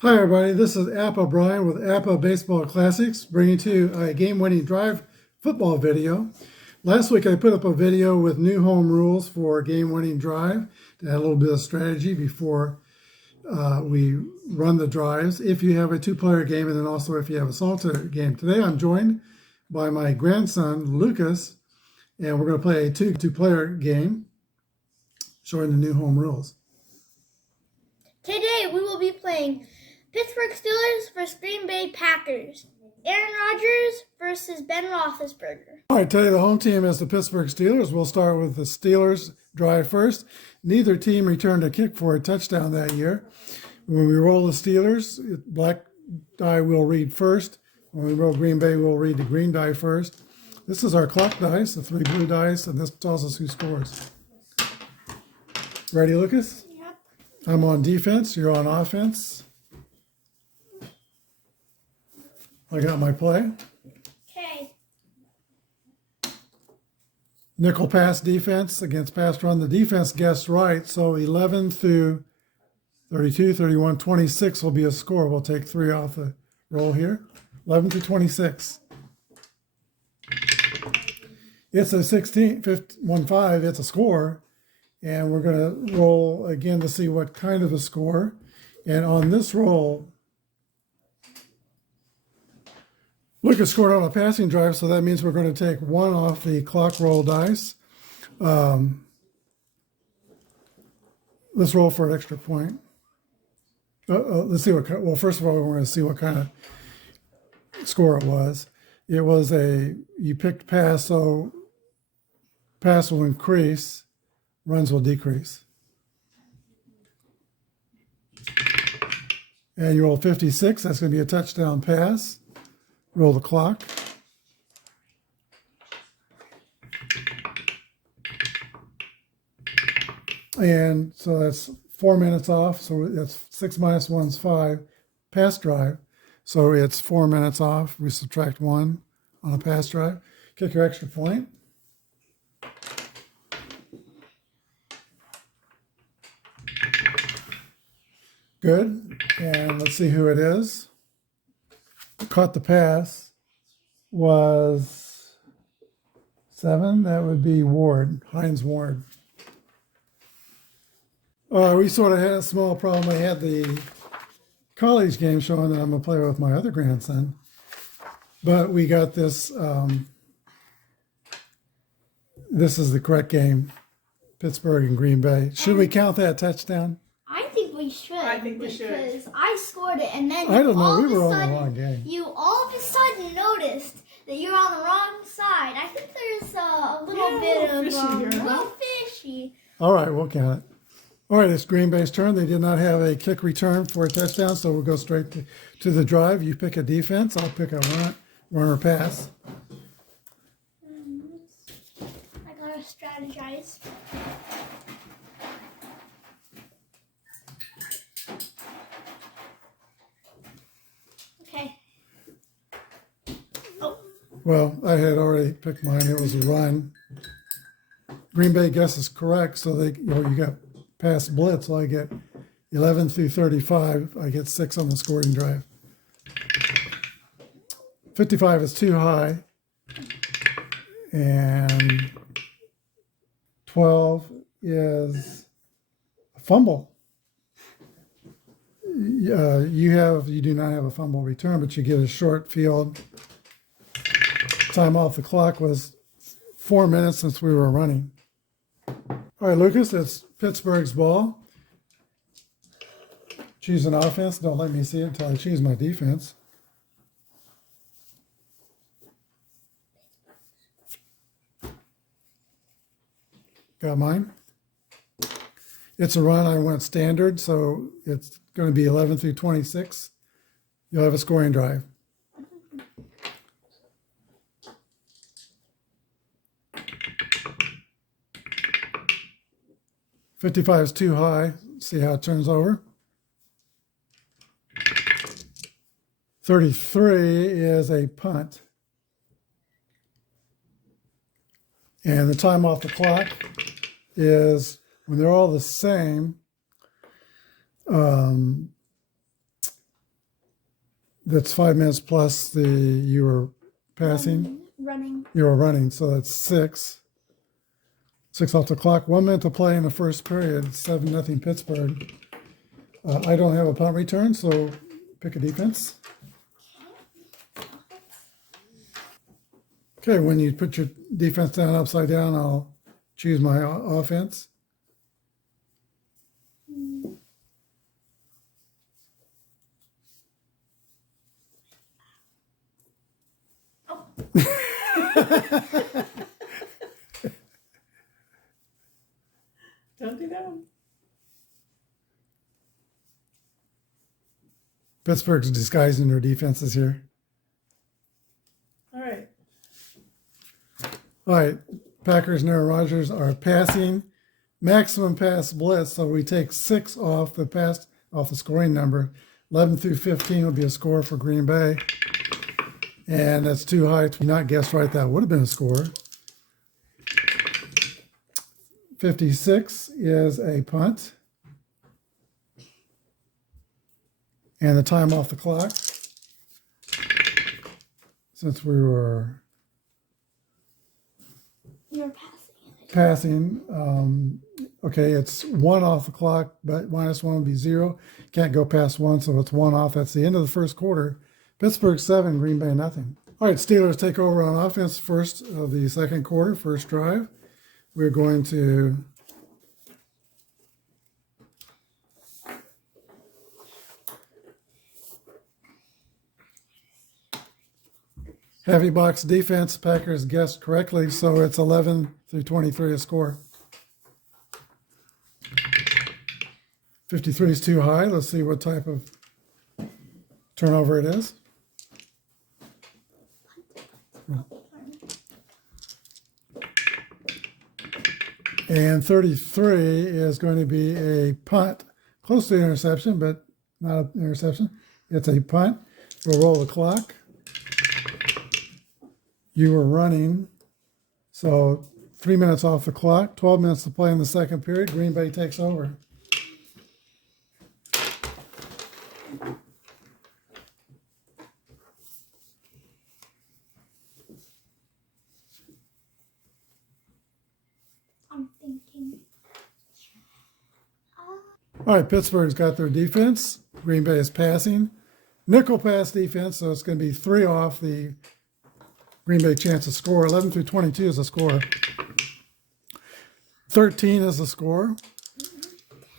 Hi everybody, this is Appa Brian with Appa Baseball Classics, bringing to you a game-winning drive football video. Last week I put up a video with new home rules for game-winning drive to add a little bit of strategy before we run the drives. If you have a two-player game and then also if you have a solitaire game. Today I'm joined by my grandson Lucas, and we're going to play a two-player game showing the new home rules. Today we will be playing Pittsburgh Steelers versus Green Bay Packers. Aaron Rodgers versus Ben Roethlisberger. All right, today the home team is the Pittsburgh Steelers. We'll start with the Steelers drive first. Neither team returned a kick for a touchdown that year. When we roll the Steelers, black die will read first. When we roll Green Bay, we'll read the green die first. This is our clock dice, the three blue dice, and this tells us who scores. Ready, Lucas? Yep. I'm on defense, you're on offense. I got my play. Okay. Nickel pass defense against pass run. The defense guessed right, so 11 through 32, 31, 26 will be a score. We'll take 3 off the roll here. 11 through 26. It's a 16, 1, 5, it's a score. And we're going to roll again to see what kind of a score. And on this roll, Lucas scored on a passing drive, so that means we're going to take 1 off the clock roll dice. Let's roll for an extra point. Let's see what, well, first of all, we're going to see what kind of score it was. It was you picked pass, so pass will increase, runs will decrease. And you roll 56, that's going to be a touchdown pass. Roll the clock. And so that's 4 minutes off. So that's 6 minus 1 is 5. Pass drive. So it's 4 minutes off. We subtract 1 on a pass drive. Kick your extra point. Good. And let's see who it is. Caught the pass was 7. That would be Ward, Hines Ward. We sort of had a small problem. I had the college game showing that I'm going to play with my other grandson. But we got this. This is the correct game, Pittsburgh and Green Bay. Should we count that touchdown? I think we should. I think we should. Because I scored it, and then I don't know. all We of were a on the sudden, wrong game. you all of a sudden noticed that you're on the wrong side. I think there's a little bit of fishy here, a little fishy. All right, we'll count it. All right, it's Green Bay's turn. They did not have a kick return for a touchdown, so we'll go straight to the drive. You pick a defense. I'll pick a runner pass. I gotta strategize. Okay. Oh. Well, I had already picked mine. It was a run. Green Bay guesses correct, so you got pass blitz. So I get 11 through 35. I get 6 on the scoring drive. 55 is too high, and 12 is a fumble. You do not have a fumble return, but you get a short field. Time off the clock was 4 minutes since we were running. All right, Lucas, it's Pittsburgh's ball. Choose an offense. Don't let me see it until I choose my defense. Got mine. It's a run. I went standard, so it's going to be 11 through 26. You'll have a scoring drive. $55 is too high. See how it turns over. 33 is a punt. And the time off the clock is when they're all the same, That's 5 minutes plus you were passing. Running. You were running, so that's 6. 6 off the clock. 1 minute to play in the first period. 7-0 Pittsburgh. I don't have a punt return, so pick a defense. Okay, when you put your defense down upside down, I'll choose my offense. Don't do that. Pittsburgh's disguising their defenses here. All right. All right, Packers and Aaron Rodgers are passing maximum pass blitz, so we take 6 off the scoring number. 11 through 15 would be a score for Green Bay, and that's too high to not guess right. That would have been a score. 56 is a punt, and the time off the clock, since we were You're passing, okay, it's 1 off the clock, but -1 would be 0. Can't go past 1, so it's 1 off. That's the end of the first quarter. Pittsburgh 7, Green Bay nothing. All right, Steelers take over on offense first of the second quarter, first drive. We're going to heavy box defense. Packers guessed correctly, so it's 11 through 23 a score. 53 is too high. Let's see what type of turnover it is. And 33 is going to be a punt, close to the interception, but not an interception. It's a punt. We'll roll the clock. You were running, so 3 minutes off the clock, 12 minutes to play in the second period. Green Bay takes over. I'm thinking. All right, Pittsburgh's got their defense. Green Bay is passing. Nickel pass defense, so it's going to be 3 off the Green Bay chance to score. 11 through 22 is a score. 13 is a score.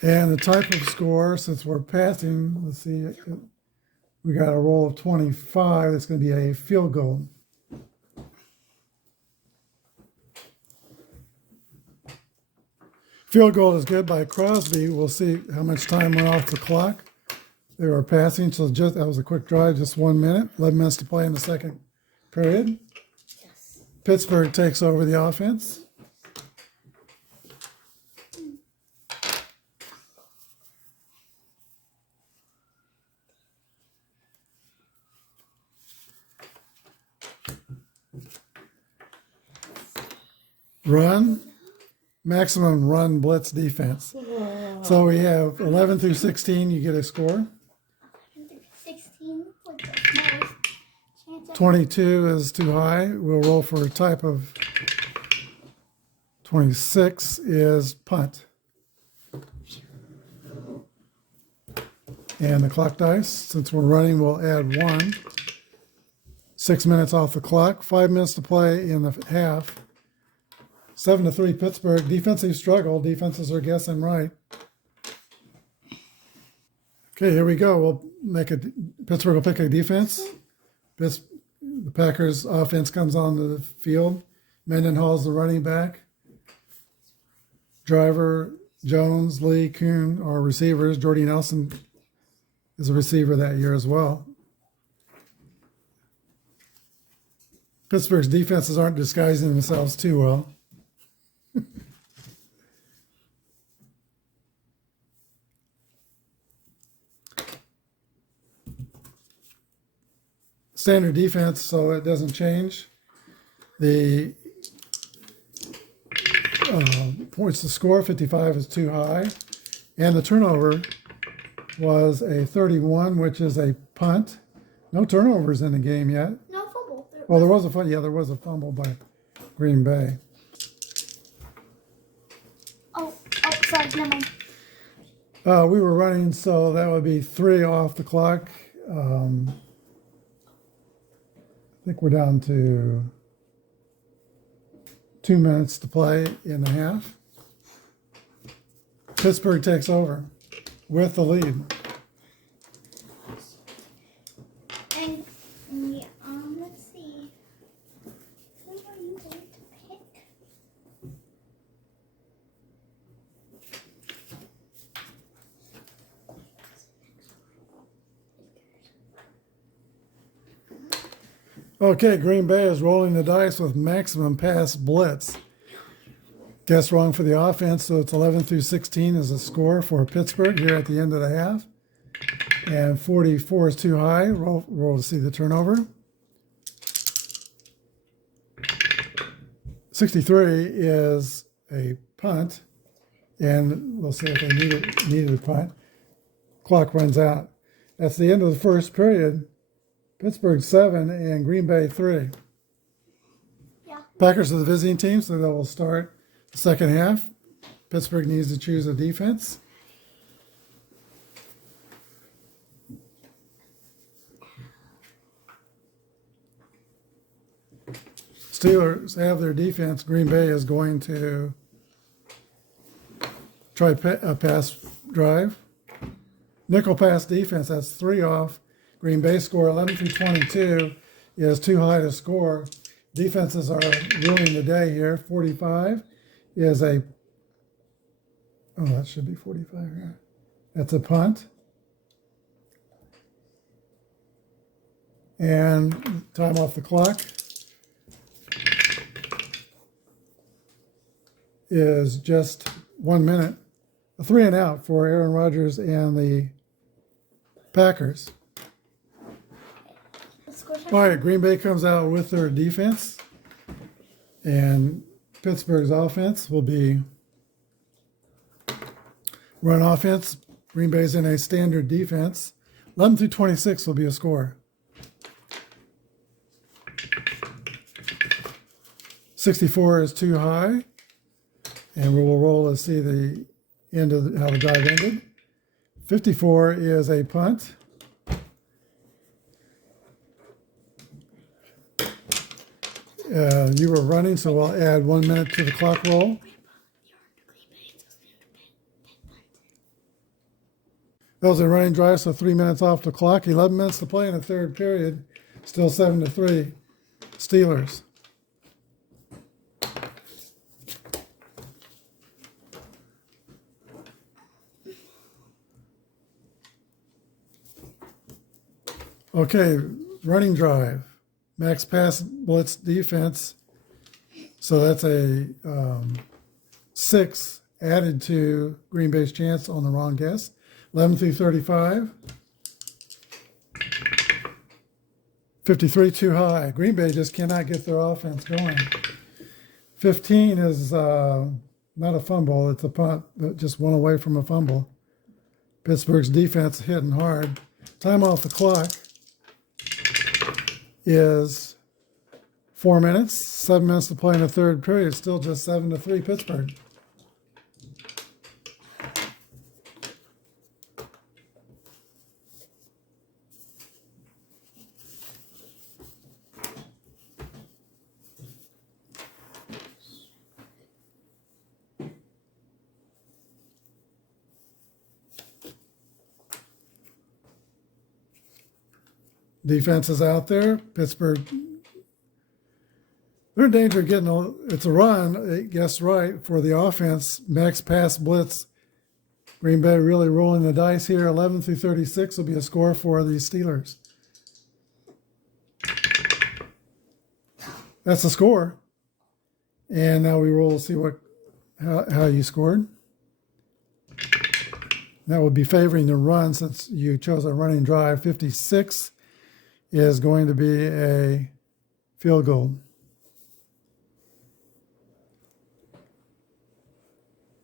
And the type of score, since we're passing, let's see, we got a roll of 25. It's going to be a field goal. Field goal is good by Crosby. We'll see how much time went off the clock. They were passing, so that was a quick drive, just 1 minute. 11 minutes to play in the second period. Yes. Pittsburgh takes over the offense. Run. Maximum run blitz defense. So we have 11 through 16, you get a score. 16 with the smallest chance of 22 is too high. We'll roll for a type of 26 is punt. And the clock dice, since we're running, we'll add 1. 6 minutes off the clock, 5 minutes to play in the half. 7-3 Pittsburgh. Defensive struggle. Defenses are guessing right. Okay, here we go. We'll make Pittsburgh will pick a defense. The Packers offense comes onto the field. Mendenhall's the running back. Driver, Jones, Lee, Kuhn are receivers. Jordy Nelson is a receiver that year as well. Pittsburgh's defenses aren't disguising themselves too well. Standard defense, so it doesn't change. The points to score, 55 is too high. And the turnover was a 31, which is a punt. No turnovers in the game yet. No fumble. Well, there was a fumble by Green Bay. Oh, sorry, never mind. We were running, so that would be 3 off the clock. I think we're down to 2 minutes to play in the half. Pittsburgh takes over with the lead. And yeah, let's see. Who are you going to pick? Okay, Green Bay is rolling the dice with maximum pass blitz. Guess wrong for the offense, so it's 11 through 16 is the score for Pittsburgh here at the end of the half. And 44 is too high. Roll to see the turnover. 63 is a punt, and we'll see if they needed a punt. Clock runs out. That's the end of the first period. Pittsburgh 7 and Green Bay 3. Yeah. Packers are the visiting team, so they will start the second half. Pittsburgh needs to choose a defense. Steelers have their defense. Green Bay is going to try a pass drive. Nickel pass defense, that's 3 off. Green Bay score 11 through 22 is too high to score. Defenses are ruining the day here. 45 is a, oh, that should be 45 here. That's a punt. And time off the clock is just 1 minute. A 3 and out for Aaron Rodgers and the Packers. All right, Green Bay comes out with their defense, and Pittsburgh's offense will be run offense. Green Bay's in a standard defense. 11 through 26 will be a score. 64 is too high, and we will roll to see the end of how the drive ended. 54 is a punt. You were running, so I'll add 1 minute to the clock roll. That was a running drive, so 3 minutes off the clock. 11 minutes to play in the third period. Still 7-3. Steelers. Okay, running drive. Max pass blitz defense. So that's a 6 added to Green Bay's chance on the wrong guess. 11 through 35. 53 too high. Green Bay just cannot get their offense going. 15 is not a fumble, it's a punt, but just one away from a fumble. Pittsburgh's defense hitting hard. Time off the clock is 4 minutes. 7 minutes to play in the third period. Still just 7-3 Pittsburgh. Defense is out there. Pittsburgh, they're in danger of getting it's a run, guess right, for the offense. Max pass blitz. Green Bay really rolling the dice here. 11 through 36 will be a score for the Steelers. That's the score. And now we roll to see how you scored. That would be favoring the run since you chose a running drive. 56 is going to be a field goal.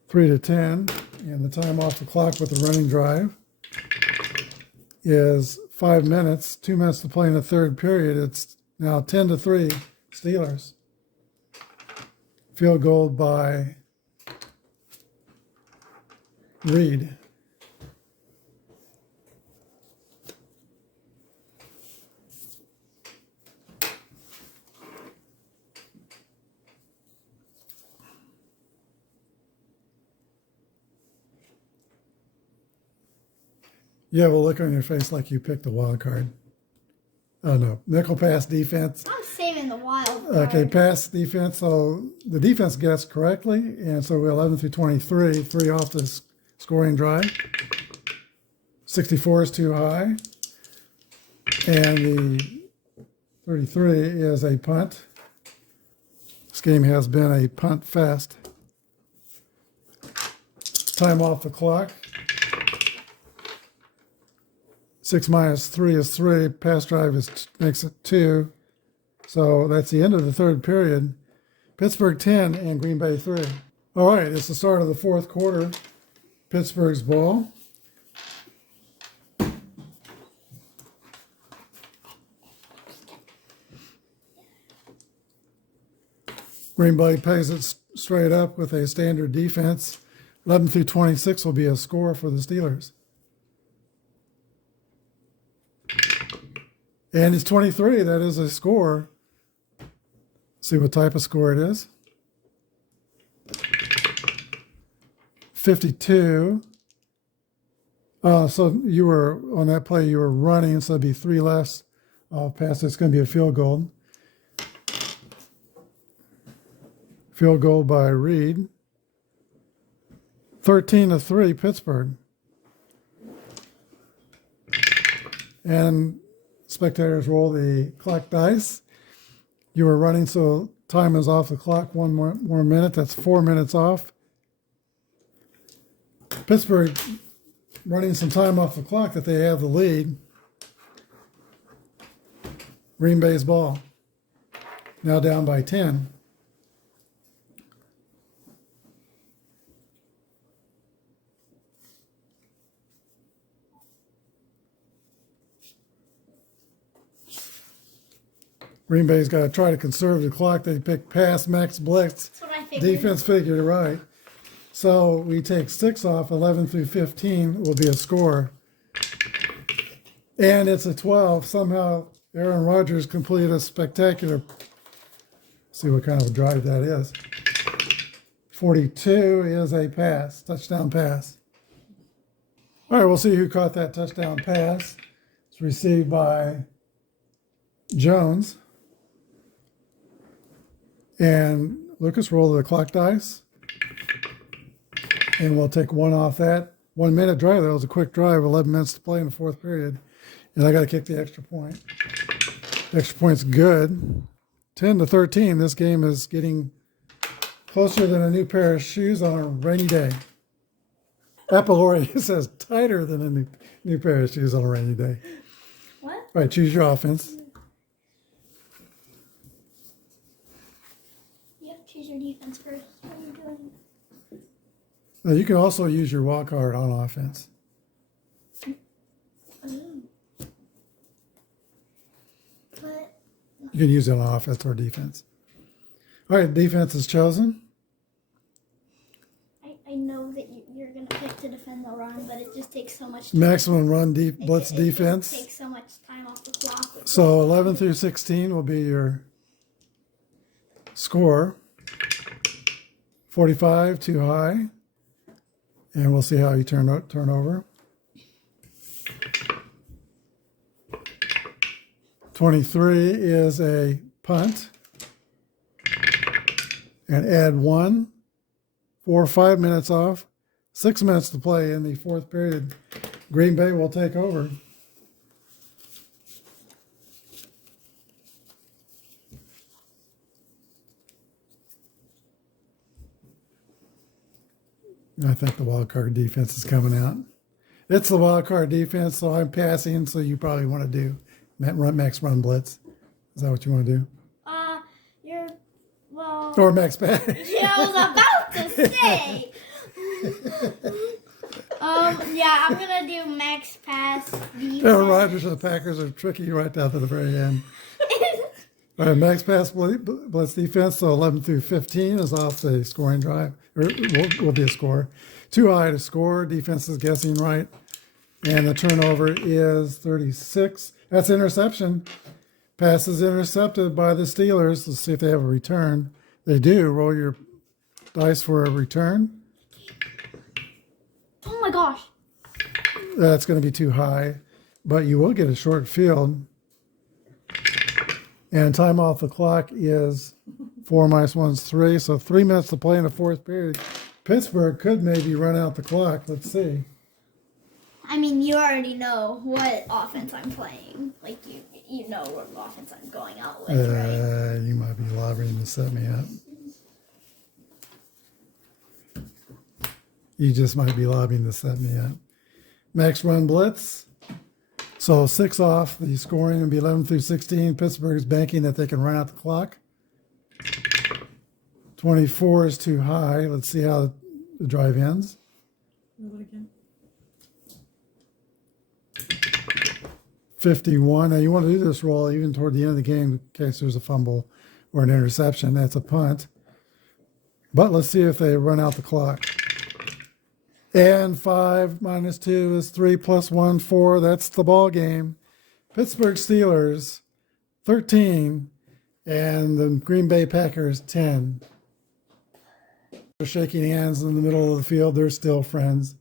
3-10, and the time off the clock with the running drive is 5 minutes, 2 minutes to play in the third period. It's now 10-3 Steelers. Field goal by Reed. You have a look on your face like you picked the wild card. Oh no, nickel pass defense. I'm saving the wild card. Okay, pass defense. So the defense guessed correctly, and so we're 11 through 23, 3 off the scoring drive. 64 is too high, and the 33 is a punt. This game has been a punt fest. Time off the clock. 6 minus 3 is 3. Pass drive makes it 2. So that's the end of the third period. Pittsburgh 10 and Green Bay 3. All right, it's the start of the fourth quarter. Pittsburgh's ball. Green Bay plays it straight up with a standard defense. 11 through 26 will be a score for the Steelers. And it's 23. That is a score. See what type of score it is. 52. So you were, on that play, you were running, so it'd be 3 less pass. It's going to be a field goal. Field goal by Reed. 13-3, Pittsburgh. And spectators roll the clock dice. You were running, so time is off the clock. 1 more minute. That's 4 minutes off. Pittsburgh running some time off the clock that they have the lead. Green Bay's ball. Now down by 10. Green Bay's got to try to conserve the clock. They pick pass, max blitz. That's what I figured. Defense figured it right. So we take 6 off. 11 through 15 will be a score. And it's a 12. Somehow Aaron Rodgers completed a spectacular, see what kind of a drive that is. 42 is a pass, touchdown pass. All right, we'll see who caught that touchdown pass. It's received by Jones. And Lucas, roll the clock dice. And we'll take 1 off that. 1 minute drive. That was a quick drive. 11 minutes to play in the fourth period. And I got to kick the extra point. The extra point's good. 10-13. This game is getting closer than a new pair of shoes on a rainy day. Appa says tighter than a new pair of shoes on a rainy day. What? All right, choose your offense. You have to choose your defense first. What are you doing? Now, you can also use your wild card on offense. But You can use it on offense or defense. All right, defense is chosen. I know that you're going to pick to defend the run, but it just takes so much time. Maximum run blitz It defense. takes so much time off the clock. So 11 through 16 will be your score. 45 too high. And we'll see how you turn over. 23 is a punt. And add 1. 4 or 5 minutes off. 6 minutes to play in the fourth period. Green Bay will take over. I think the wild card defense is coming out. It's the wild card defense, so I'm passing, so you probably want to do max run blitz. Is that what you want to do? Well... Or max pass. Yeah, I was about to say. Yeah, I'm gonna do max pass defense. Aaron Rodgers and the Packers are tricky right down to the very end. All right, max pass blitz defense, so 11 through 15 is off the scoring drive, or will be a score. Too high to score, defense is guessing right. And the turnover is 36. That's interception. Pass is intercepted by the Steelers. Let's see if they have a return. They do. Roll your dice for a return. Oh my gosh. That's going to be too high, but you will get a short field. And time off the clock is 4 minus 1 is 3. So 3 minutes to play in the fourth period. Pittsburgh could maybe run out the clock. Let's see. I mean, you already know what offense I'm playing. Like, you know what offense I'm going out with, right? You might be lobbying to set me up. You just might be lobbying to set me up. Max run blitz. So 6 off the scoring will be 11 through 16. Pittsburgh is banking that they can run out the clock. 24 is too high. Let's see how the drive ends. Roll it again. 51. Now you want to do this roll even toward the end of the game in case there's a fumble or an interception. That's a punt. But let's see if they run out the clock. And 5 minus 2 is 3 plus 1, 4. That's the ball game. Pittsburgh Steelers 13 and the Green Bay Packers 10. They're shaking hands in the middle of the field. They're still friends.